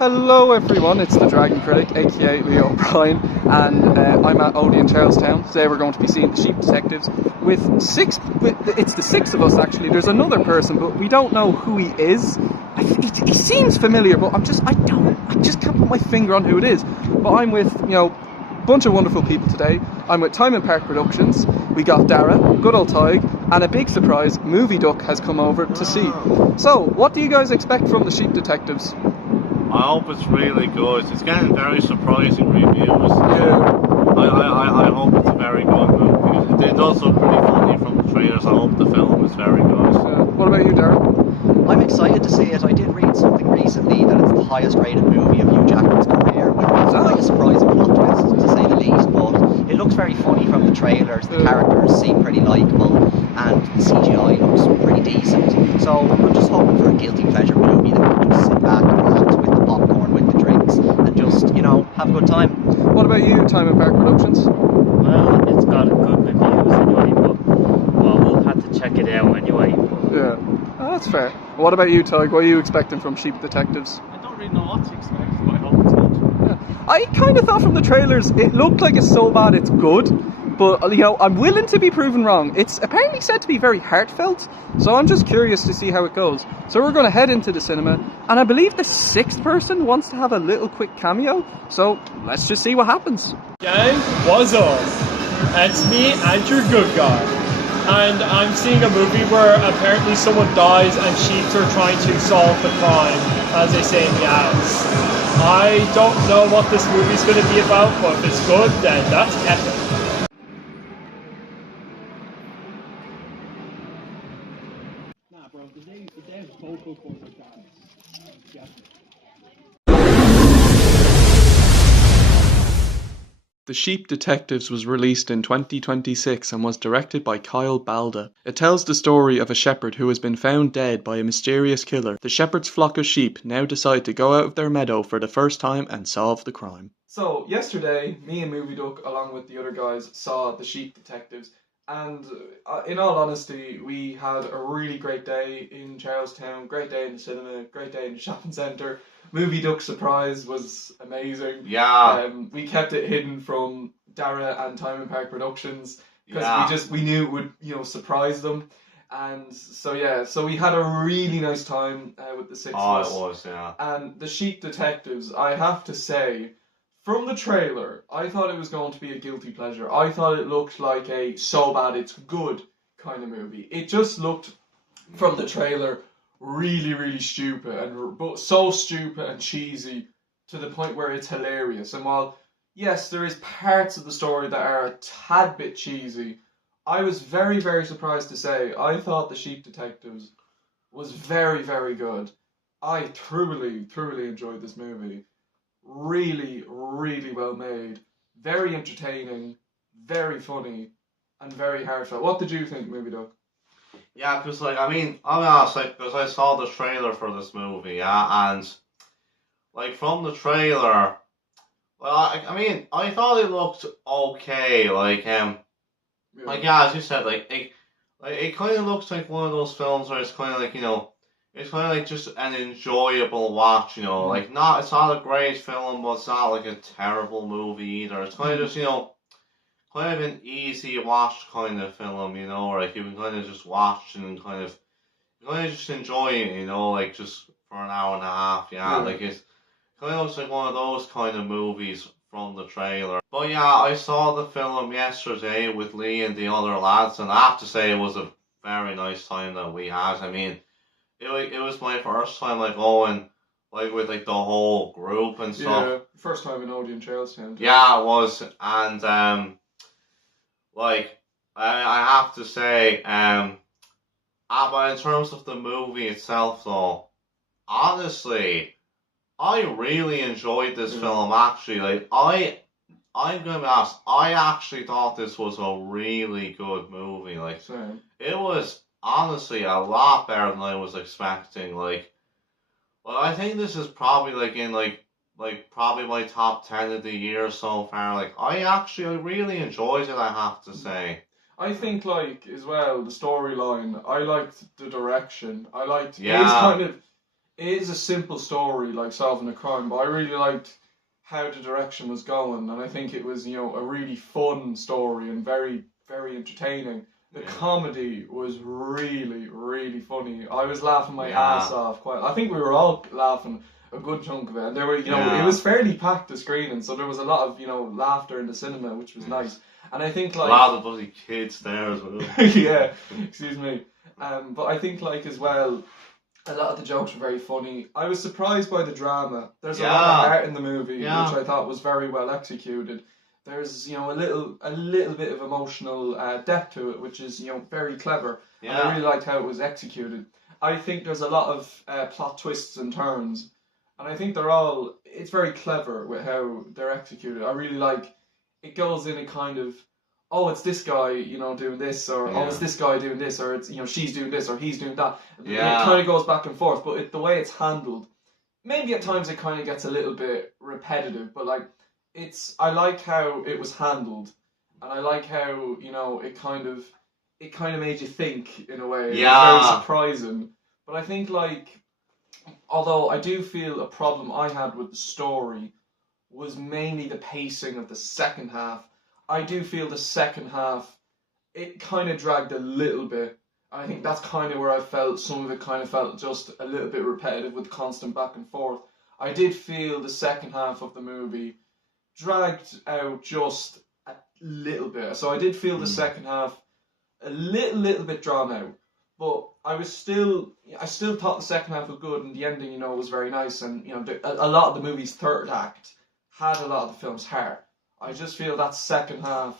Hello everyone, it's the Dragon Critic, aka Leo O'Brien, and I'm at ODEON Charlestown. Today we're going to be seeing The Sheep Detectives with it's the sixth of us actually. There's another person, but we don't know who he is. He seems familiar, but I just can't put my finger on who it is. But I'm with, a bunch of wonderful people today. I'm with Time and Park Productions. We got Dara, good old Tig, and a big surprise, Movie Duck has come over to see. So, what do you guys expect from The Sheep Detectives? I hope it's really good. It's getting very surprising reviews. Yeah. I hope it's a very good movie. It does look pretty funny from the trailers. I hope the film is very good. What about you, Darren? I'm excited to see it. I did read something recently that it's the highest rated movie of Hugh Jackman's career, which was quite a surprising plot twist, to say the least, but it looks very funny from the trailers. The characters seem pretty likeable, and the CGI looks pretty decent. So I'm just hoping for a guilty pleasure movie that we can just sit back and relax with the popcorn, with the drinks, and just, have a good time. What about you, Time and Park Productions? Well, it's got good reviews anyway, but we'll have to check it out anyway. Yeah, that's fair. What about you, Tig? What are you expecting from Sheep Detectives? I don't really know what to expect, but I hope it's good. Yeah. I kind of thought from the trailers it looked like it's so bad it's good, but I'm willing to be proven wrong. It's apparently said to be very heartfelt, so I'm just curious to see how it goes. So we're going to head into the cinema, and I believe the sixth person wants to have a little quick cameo, so let's just see what happens. Gang, what's up? It's me, Andrew Good Guy, and I'm seeing a movie where apparently someone dies and sheeps are trying to solve the crime, as they say in the ads. I don't know what this movie's going to be about, but if it's good, then that's epic. Nah, bro, the damn vocal cords are down. Yeah. The Sheep Detectives was released in 2026 and was directed by Kyle Balda. It tells the story of a shepherd who has been found dead by a mysterious killer. The shepherd's flock of sheep now decide to go out of their meadow for the first time and solve the crime. So, yesterday, me and Movie Duck, along with the other guys, saw The Sheep Detectives. And in all honesty, we had a really great day in Charlestown, great day in the cinema, great day in the shopping centre. Movie Duck's surprise was amazing. Yeah. We kept it hidden from Dara and Time and Park Productions because we knew it would surprise them. And so we had a really nice time with the six of us. Oh, it was, yeah. And The Sheep Detectives, I have to say, from the trailer, I thought it was going to be a guilty pleasure. I thought it looked like a so bad it's good kind of movie. It just looked, from the trailer, really, really stupid, but so stupid and cheesy to the point where it's hilarious. And while, yes, there is parts of the story that are a tad bit cheesy, I was very, very surprised to say I thought The Sheep Detectives was very, very good. I truly, truly enjoyed this movie. Really, really well made, very entertaining, very funny, and very heartfelt. What did you think, Movie Duck? Yeah, because, I'll be honest, because I saw the trailer for this movie, yeah, and, from the trailer, I thought it looked okay, as you said, it kind of looks like one of those films where it's kind of it's kind of just an enjoyable watch, it's not a great film, but it's not a terrible movie either. It's kind of just, kind of an easy watch kind of film, you can kind of just watch and kind of just enjoy it, just for an hour and a half, it kind of looks like one of those kind of movies from the trailer. But yeah, I saw the film yesterday with Lee and the other lads, and I have to say it was a very nice time that we had. It was my first time going with the whole group and stuff. Yeah, first time in ODEON Charlestown. Yeah, it was, and I have to say, but in terms of the movie itself, though, honestly, I really enjoyed this film. Actually, I'm gonna be honest, I actually thought this was a really good movie. Same. It was honestly a lot better than I was expecting. I think this is probably in probably my top 10 of the year so far. I really enjoyed it, I have to say. I think as well the storyline. I liked the direction. I liked his kind of it is a simple story, like solving a crime, but I really liked how the direction was going, and I think it was, a really fun story and very, very entertaining. The comedy was really, really funny. I was laughing my ass off I think we were all laughing a good chunk of it, and there were, it was fairly packed the screening, so there was a lot of, laughter in the cinema, which was nice. And I think, like, a lot of bloody kids there as well. yeah, excuse me. But I think, like, as well, a lot of the jokes were very funny. I was surprised by the drama. There's a lot of art in the movie, which I thought was very well executed. There's, a little bit of emotional depth to it, which is, very clever. And I really liked how it was executed. I think there's a lot of plot twists and turns, and I think it's very clever with how they're executed. I really like, it goes in a kind of, oh, it's this guy, doing this, or oh, it's this guy doing this, or it's, she's doing this, or he's doing that. It kind of goes back and forth, but the way it's handled, maybe at times it kind of gets a little bit repetitive, but like, I like how it was handled, and I like how, it kind of made you think in a way. It was very surprising. But I think, like, although I do feel a problem I had with the story was mainly the pacing of the second half. I do feel the second half, it kind of dragged a little bit. I think that's kind of where I felt some of it kind of felt just a little bit repetitive with constant back and forth. I did feel the second half of the movie dragged out just a little bit. So I did feel the second half a little bit drawn out. But I still thought the second half was good, and the ending, was very nice. And, a lot of the movie's third act had a lot of the film's heart. I just feel that second half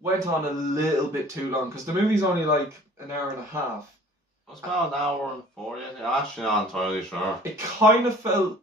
went on a little bit too long, because the movie's only like an hour and a half. It was about an hour and 40. I'm actually not entirely sure. It kind of felt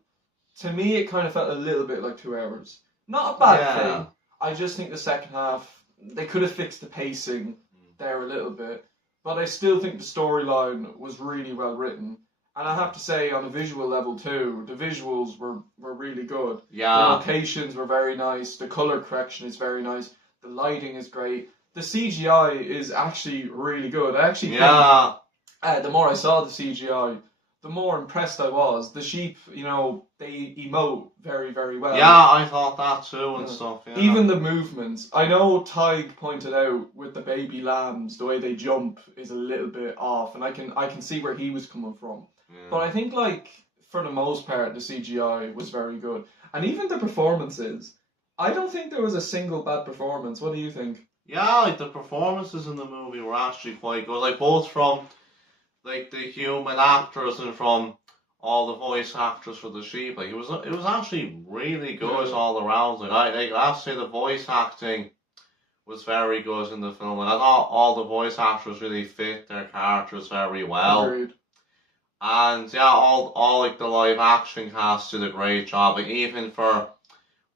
a little bit like 2 hours. Not a bad thing. I just think the second half, they could have fixed the pacing there a little bit. But I still think the storyline was really well written. And I have to say, on a visual level too, the visuals were really good. Yeah. The locations were very nice. The colour correction is very nice. The lighting is great. The CGI is actually really good. I actually think the more I saw the CGI, the more impressed I was. The sheep, they emote very, very well. Yeah, I thought that too and stuff. Yeah. Even the movements. I know Tig pointed out with the baby lambs, the way they jump is a little bit off, and I can see where he was coming from. Yeah. But I think, like, for the most part, the CGI was very good. And even the performances. I don't think there was a single bad performance. What do you think? Yeah, like, the performances in the movie were actually quite good. Like, both from, like, the human actors and from all the voice actors for the sheep. Like, it was actually really good all around. Like, I have to say the voice acting was very good in the film. And I thought all the voice actors really fit their characters very well. Agreed. And yeah, all like the live action cast did a great job. Like, even for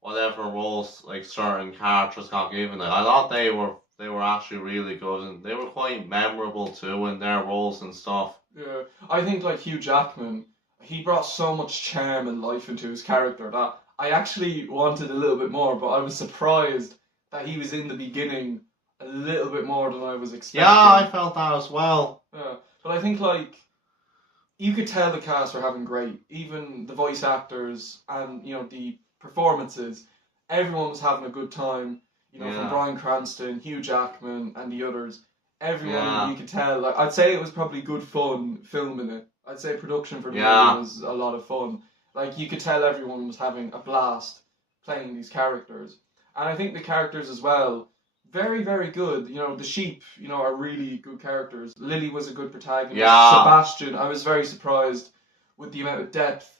whatever roles like certain characters got given, like, I thought they were actually really good, and they were quite memorable too in their roles and stuff. Yeah, I think, like, Hugh Jackman, he brought so much charm and life into his character that I actually wanted a little bit more, but I was surprised that he was in the beginning a little bit more than I was expecting. Yeah, I felt that as well. Yeah, but I think, like, you could tell the cast were having great, even the voice actors and, the performances. Everyone was having a good time, from Bryan Cranston, Hugh Jackman, and the others. Everyone, you could tell, like, I'd say it was probably good fun filming it. I'd say production for the movie was a lot of fun. Like, you could tell everyone was having a blast playing these characters. And I think the characters as well, very, very good. The sheep, are really good characters. Lily was a good protagonist. Yeah. Sebastian, I was very surprised with the amount of depth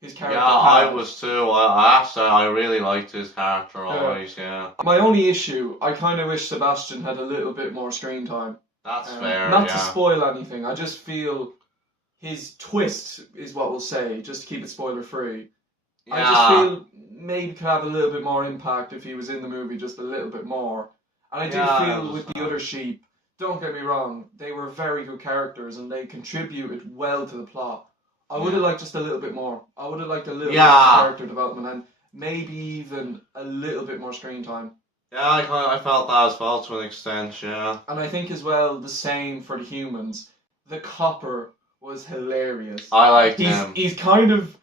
his character had. I was too. I really liked his character always, My only issue, I kind of wish Sebastian had a little bit more screen time. That's fair, Not to spoil anything, I just feel his twist is what we'll say, just to keep it spoiler free. Yeah. I just feel maybe could have a little bit more impact if he was in the movie just a little bit more. And I do feel with the other sheep, don't get me wrong, they were very good characters and they contributed well to the plot. I would have liked just a little bit more. I would have liked a little bit more character development and maybe even a little bit more screen time. Yeah, I felt that as well to an extent, yeah. And I think as well the same for the humans. The copper was hilarious. I liked him. He's kind of,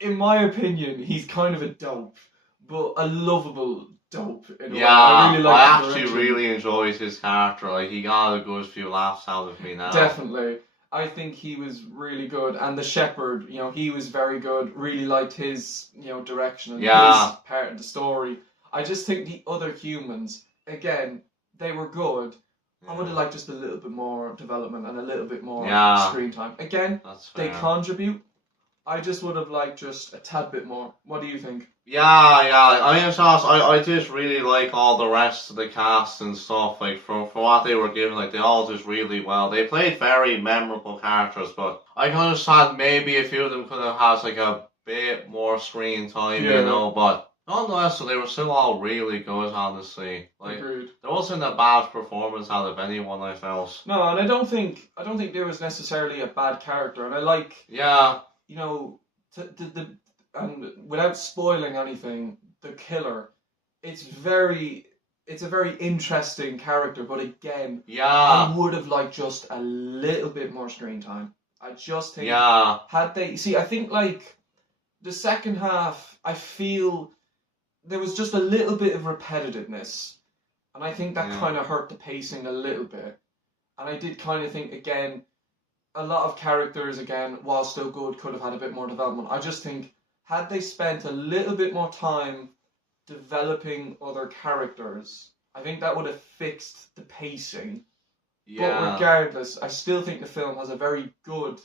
in my opinion, he's kind of a dope, but a lovable dope. In a way. Yeah, I really like I the actually direction. really enjoyed his character. Like, he got a good few laughs out of me now. Definitely. I think he was really good, and the shepherd, you know, he was very good. Really liked his, you know, direction and his part of the story. I just think the other humans, again, they were good. I would have liked just a little bit more development and a little bit more screen time. Again, That's fair. they contribute. I just would have liked just a tad bit more. What do you think? Yeah. I mean, it's honest, I just really like all the rest of the cast and stuff. Like, for what they were given, like, they all did really well. They played very memorable characters, but I kind of thought maybe a few of them could have had, like, a bit more screen time, you know, but nonetheless, so they were still all really good, honestly. Like, Agreed. there wasn't a bad performance out of anyone, I felt. No, and I don't think there was necessarily a bad character, and I like, you know, and without spoiling anything, the killer, it's a very interesting character, but again, I would have liked just a little bit more screen time. I just think had they I think like the second half, I feel there was just a little bit of repetitiveness, and I think that kind of hurt the pacing a little bit. And I did kind of think, again, a lot of characters, again, while still good, could have had a bit more development. I just think, had they spent a little bit more time developing other characters, I think that would have fixed the pacing. But regardless, I still think the film has a very good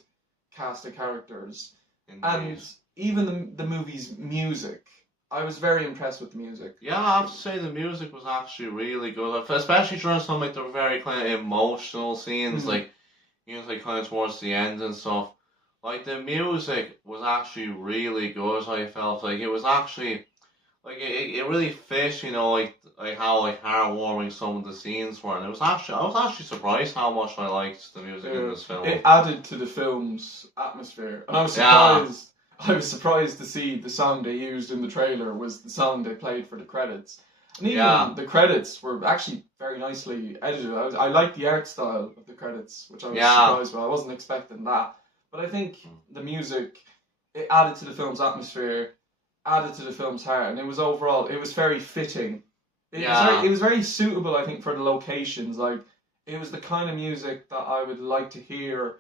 cast of characters. Indeed. And even the movie's music, I was very impressed with the music. Yeah, I have to say the music was actually really good, especially during some like the very kind of emotional scenes, like, you know, like kind of towards the end and stuff. Like, the music was actually really good. I felt like it was actually like it really fit, you know, like how like heartwarming some of the scenes were, and I was actually surprised how much I liked the music in this film. It added to the film's atmosphere, and I was surprised. I was surprised to see the song they used in the trailer was the song they played for the credits. And even the credits were actually very nicely edited. I liked the art style of the credits, which I was surprised by. I wasn't expecting that. But I think the music, it added to the film's atmosphere, added to the film's heart, and it was very fitting. It was very suitable, I think, for the locations. Like, it was the kind of music that I would like to hear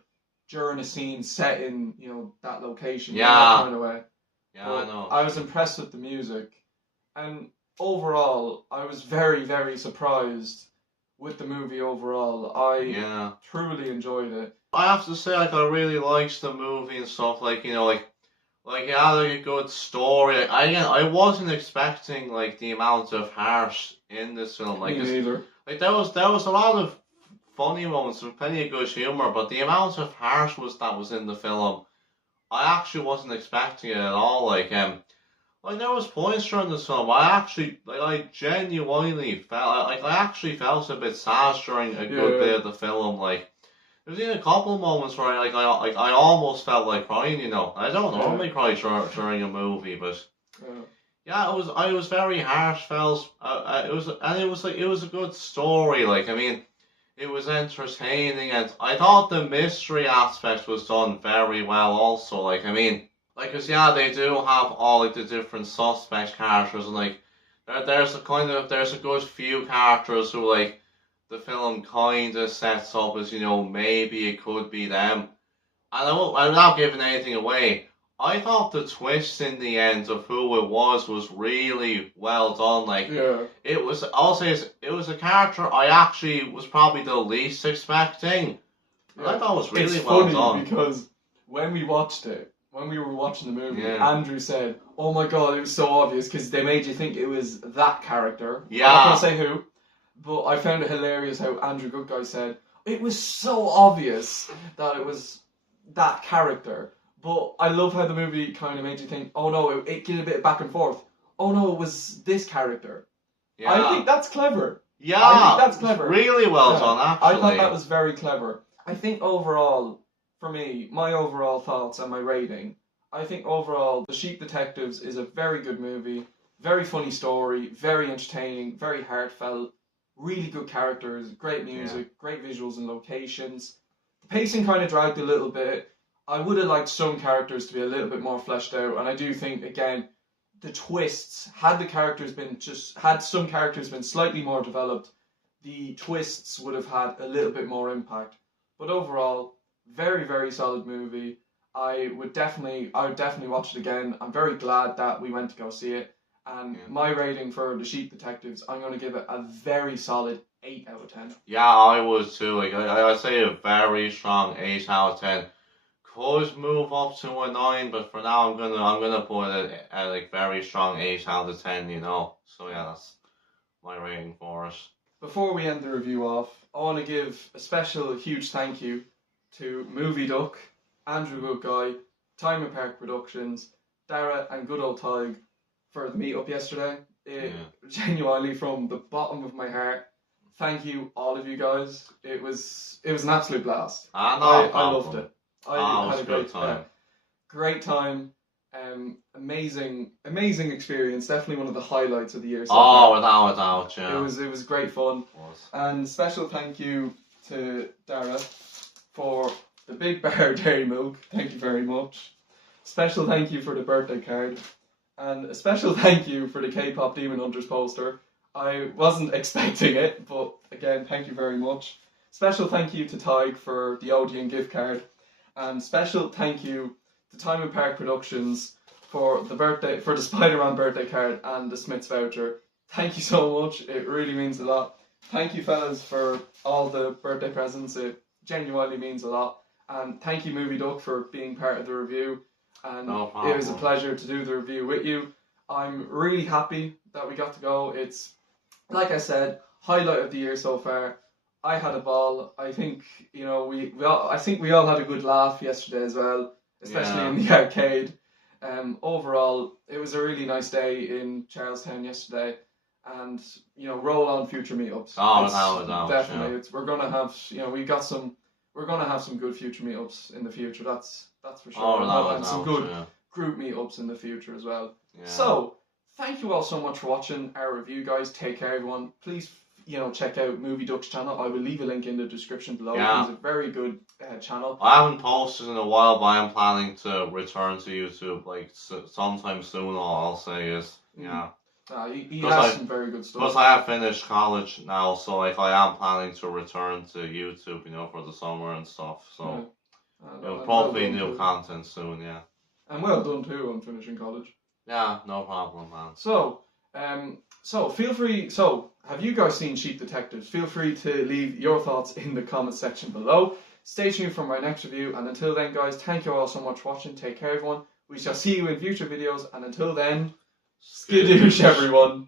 during a scene set in, you know, that location. In that kind of way. Yeah, I know. I was impressed with the music. And overall, I was very, very surprised with the movie overall. I truly enjoyed it. I have to say, like, I really liked the movie and stuff. Like, you know, like it had like a good story. Like, I wasn't expecting like the amount of heart in this film. Like, Me neither. Like, there was a lot of funny moments, with plenty of good humor, but the amount of heart that was in the film, I actually wasn't expecting it at all. Like there was points during this film I genuinely felt I felt a bit sad during a good bit of the film. Like, there was even a couple of moments where I almost felt like crying. You know, I don't normally cry during a movie, but it was very heartfelt. It was a good story. Like, I mean, it was entertaining, and I thought the mystery aspect was done very well. Also, like, I mean, like, 'cause they do have all like the different suspect characters, and like there's a good few characters who like the film kind of sets up as, you know, maybe it could be them. And I'm not giving anything away. I thought the twist in the end of who it was really well done. Like, it was, I'll say it was a character I actually was probably the least expecting. I thought it was really well done. It's funny because when we were watching the movie, Andrew said, "Oh my god, it was so obvious," because they made you think it was that character. I'm not gonna say who, but I found it hilarious how Andrew Goodguy said it was so obvious that it was that character. But I love how the movie kind of made you think, oh no, it did a bit of back and forth. Oh no, it was this character. Yeah. I think that's clever. Yeah, I think that's clever. Really well done, actually. I thought that was very clever. I think overall, for me, my overall thoughts and my rating, I think overall, The Sheep Detectives is a very good movie, very funny story, very entertaining, very heartfelt, really good characters, great music, great visuals and locations. The pacing kind of dragged a little bit. I would have liked some characters to be a little bit more fleshed out, and I do think, again, the twists, had some characters been slightly more developed, the twists would have had a little bit more impact. But overall, very, very solid movie. I would definitely watch it again. I'm very glad that we went to go see it. And my rating for The Sheep Detectives, I'm going to give it a very solid 8 out of 10. Yeah, I would too. Like I'd say a very strong 8 out of 10. Could move up to a 9, but for now I'm gonna put it at like very strong 8 out of 10. You know. So yeah, that's my rating for it. Before we end the review off, I want to give a special huge thank you to Movie Duck, Andrew Goodguy, Time and Park Productions, Dara and good old Tig for the meet up yesterday. Genuinely, from the bottom of my heart, thank you, all of you guys. It was an absolute blast. I loved it. I had a great time. Amazing experience. Definitely one of the highlights of the year. So far. Without a doubt, yeah. It was great fun. And special thank you to Dara for the Big Bar Dairy Milk. Thank you very much. Special thank you for the birthday card. And a special thank you for the K-pop Demon Hunters poster. I wasn't expecting it, but again, thank you very much. Special thank you to Tig for the ODEON gift card. And special thank you to Time and Park Productions for the Spider-Man birthday card and the Smiths voucher. Thank you so much. It really means a lot. Thank you, fellas, for all the birthday presents. It genuinely means a lot. And thank you, Movie Duck, for being part of the review. And it was a pleasure to do the review with you. I'm really happy that we got to go. It's, like I said, highlight of the year so far. I had a ball. I think, we all had a good laugh yesterday as well, especially in the arcade. Overall, it was a really nice day in Charlestown yesterday, and roll on future meetups. Definitely. Yeah. We're gonna have we're gonna have some good future meetups in the future. That's for sure. And some good group meetups in the future as well. Yeah. So thank you all so much for watching our review, guys. Take care, everyone. Please. Check out Movie Duck's channel. I will leave a link in the description below. Yeah. It's a very good channel. I haven't posted in a while, but I'm planning to return to YouTube sometime soon. All I'll say is, he has some very good stuff. Plus, I have finished college now, so I am planning to return to YouTube, for the summer and stuff. So probably new content soon. Yeah. And well done too on finishing college. Yeah, no problem, man. So feel free. Have you guys seen Sheep Detectives? Feel free to leave your thoughts in the comment section below. Stay tuned for my next review, and until then, guys, thank you all so much for watching. Take care, everyone. We shall see you in future videos, and until then, skidoosh, everyone.